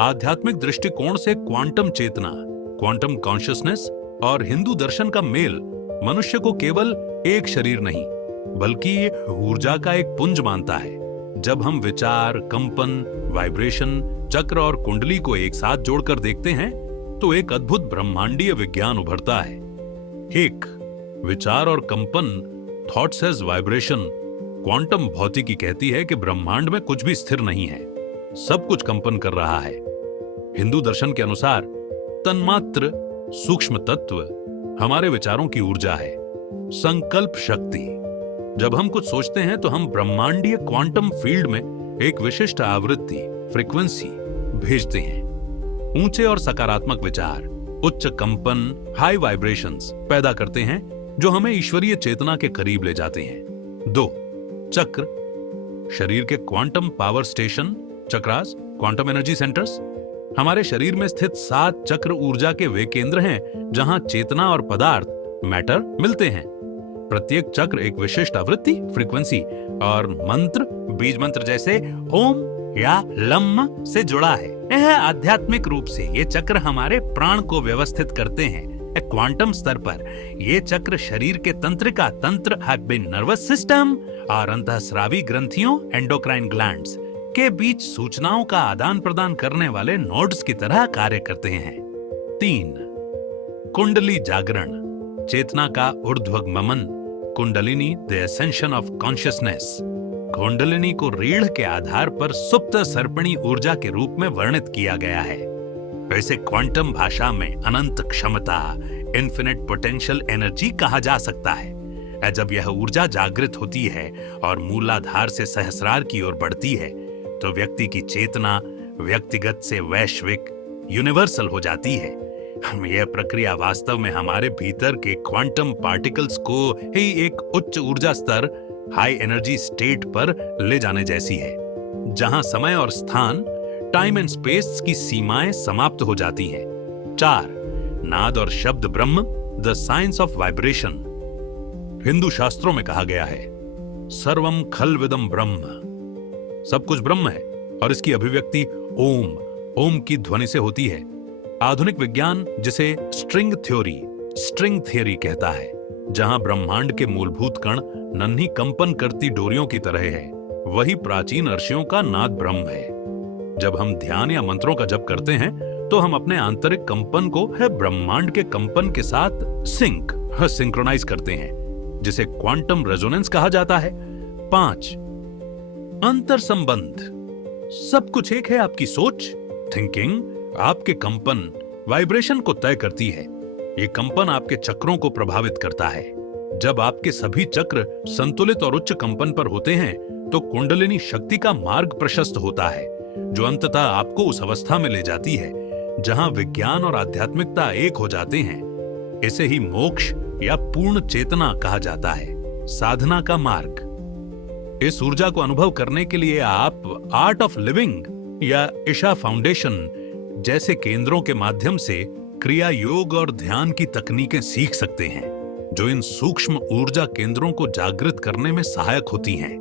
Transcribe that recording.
आध्यात्मिक दृष्टिकोण से क्वांटम चेतना, क्वांटम कॉन्शियसनेस और हिंदू दर्शन का मेल मनुष्य को केवल एक शरीर नहीं बल्कि ऊर्जा का एक पुंज मानता है। जब हम विचार, कंपन, वाइब्रेशन, चक्र और कुंडली को एक साथ जोड़कर देखते हैं तो एक अद्भुत ब्रह्मांडीय विज्ञान उभरता है। एक विचार और कंपन, थॉट्स एज वाइब्रेशन। क्वांटम भौतिकी कहती है कि ब्रह्मांड में कुछ भी स्थिर नहीं है, सब कुछ कंपन कर रहा है। हिंदू दर्शन के अनुसार तन्मात्र सूक्ष्म तत्व हमारे विचारों की ऊर्जा है, संकल्प शक्ति। जब हम कुछ सोचते हैं तो हम ब्रह्मांडीय क्वांटम फील्ड में एक विशिष्ट आवृत्ति, फ्रीक्वेंसी भेजते हैं। ऊंचे और सकारात्मक विचार, उच्च कंपन, हाई वाइब्रेशंस पैदा करते हैं जो हमें ईश्वरीय चेतना के करीब ले जाते हैं। 2. चक्र, शरीर के quantum power station, chakras, quantum energy centres. हमारे शरीर में स्थित 7 चक्र ऊर्जा के वे केंद्र हैं जहां चेतना और पदार्थ, मैटर, मिलते हैं। प्रत्येक चक्र एक विशिष्ट आवृत्ति, फ्रीक्वेंसी और मंत्र, बीज मंत्र जैसे ओम या लम से जुड़ा है। यह आध्यात्मिक रूप से ये चक्र हमारे प्राण को व्यवस्थित करते हैं। क्वांटम स्तर पर ये चक्र शरीर के तंत्रिका तंत्र, नर्वस सिस्टम और अंतःस्रावी ग्रंथियों, एंडोक्राइन ग्लैंड्स के बीच सूचनाओं का आदान प्रदान करने वाले नोड्स की तरह कार्य करते हैं। 3. कुंडली जागरण, चेतना का ऊर्ध्वगमन, kundalini the ascension of consciousness. Kundalini को रीढ़ के आधार पर सुप्त सर्पणी ऊर्जा के रूप में वर्णित किया गया है। वैसे क्वांटम भाषा में अनंत क्षमता, इन्फिनिट पोटेंशियल एनर्जी कहा जा सकता है। जब यह ऊर्जा जागृत होती है और मूलाधार से सहस्रार की ओर बढ़ती है तो व्यक्ति की चेतना व्यक्तिगत से वैश्विक, यूनिवर्सल हो जाती है। यह प्रक्रिया वास्तव में हमारे भीतर के क्वांटम पार्टिकल्स को ही एक उच्च ऊर्जा स्तर, हाई एनर्जी स्टेट पर ले जाने जैसी है, जहां समय और स्थान, टाइम एंड स्पेस की सीमाएं समाप्त हो जाती हैं। 4. नाद और शब्द ब्रह्म, the science of vibration. Hindu शास्त्रों में कहा गया है, सर्वम खलविदम ब्रह्म, सब कुछ ब्रह्म है और इसकी अभिव्यक्ति ओम की ध्वनि से होती है। आधुनिक विज्ञान जिसे स्ट्रिंग थियोरी कहता है, जहां ब्रह्मांड के मूलभूत कण नन्ही कंपन करती डोरियों की तरह है, वही प्राचीन ऋषियों का नाद ब्रह्म है। जब हम ध्यान या मंत्रों का जप करते हैं तो हम अपने आंतरिक कंपन को ब्रह्मांड के कंपन के साथ सिंक्रोनाइज करते हैं, जिसे क्वांटम रेजोनेंस कहा जाता है। 5. अंतर संबंध, सब कुछ एक है। आपकी सोच, थिंकिंग, आपके कंपन, वाइब्रेशन को तय करती है। ये कंपन आपके चक्रों को प्रभावित करता है। जब आपके सभी चक्र संतुलित और उच्च कंपन पर होते हैं तो कुंडलिनी शक्ति का मार्ग प्रशस्त होता है, जो अंततः आपको उस अवस्था में ले जाती है जहां विज्ञान और आध्यात्मिकता एक हो जाते हैं। इसे ही मोक्ष या पूर्ण चेतना कहा जाता है, साधना का मार्ग। इस ऊर्जा को अनुभव करने के लिए आप आर्ट ऑफ लिविंग या ईशा फाउंडेशन जैसे केंद्रों के माध्यम से क्रिया योग और ध्यान की तकनीकें सीख सकते हैं, जो इन सूक्ष्म ऊर्जा केंद्रों को जागृत करने में सहायक होती हैं।